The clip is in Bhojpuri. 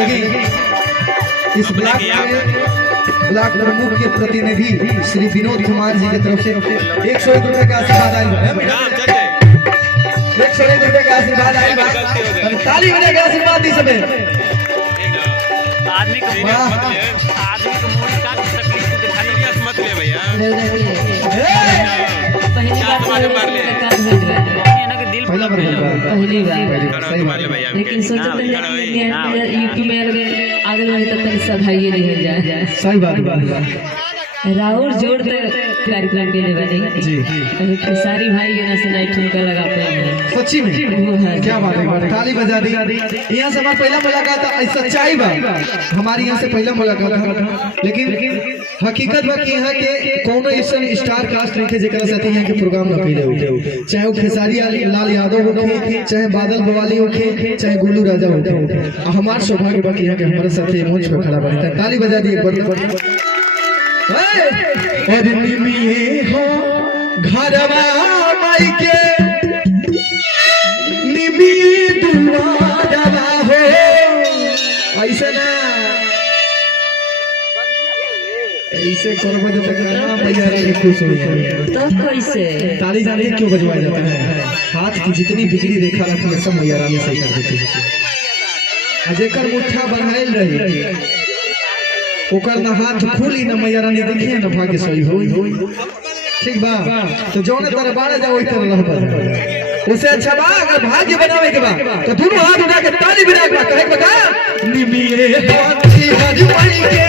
देखिए इस ब्लॉक प्रमुख के प्रतिनिधि श्री विनोद कुमार जी की तरफ से 101 रुपए का आशीर्वाद आया है। 101 रुपए का आशीर्वाद आया है। ताली बजा के आशीर्वाद दी सबे। आदमी को मूड का तकलीफ दिखाई मत ले भैया। पहली बार लेकिन सोचते हैं यूपी में आगे वाले तब तक सधाइए नहीं हो जाए। सही बात राहुल जोड़ दे कार्यक्रम के लिए बने जी सारी भाई ये ना सुनाई ठुमका लगाते हैं सच्ची में क्या बात है। ताली बजा दी। यहाँ से हमारा पहला मुलाकात सच्चाई बात हमारी यहाँ से पहला मुलाकात था। लेकिन हकीकत बा कि यहाँ के कोनो ऐसा स्टार कास्ट नहीं थे जेकरा साथे यहाँ के प्रोग्राम न पहले उठे, चाहे वो खेसारी लाल यादव होखे, चाहे बादल बवाली होखे, चाहे गुल्लू राजा होखे। हमार सौभाग्य बा कि यहाँ के हमारे साथे मंच पे खड़ा बने। ताली बजा दी एक बार। और निमिये हो घरवा माई के निमिये दुआरवा हो ऐसे ना ऐसे करबो तो तकना भैया रे खुश हो जाए। तो कैसे ताली जाने क्यों बजवाया जाता है? हाथ की जितनी बिगड़ी रेखा रखी है सब मैया रानी सही कर देती है। जेकर मुठ्ठा बनाइल रही ओकर ना हाथ खुली ना मैया रानी देखिए ना भाग्य सही होई। ठीक बा तो जौन तरह बाड़ा जाओ ओई तरह रहबा। उसे अच्छा बा अगर भाग्य बनावे के बा तो दोनों हाथ उठा के ताली बजा के कहे बता निमिये हाथी हजवाई के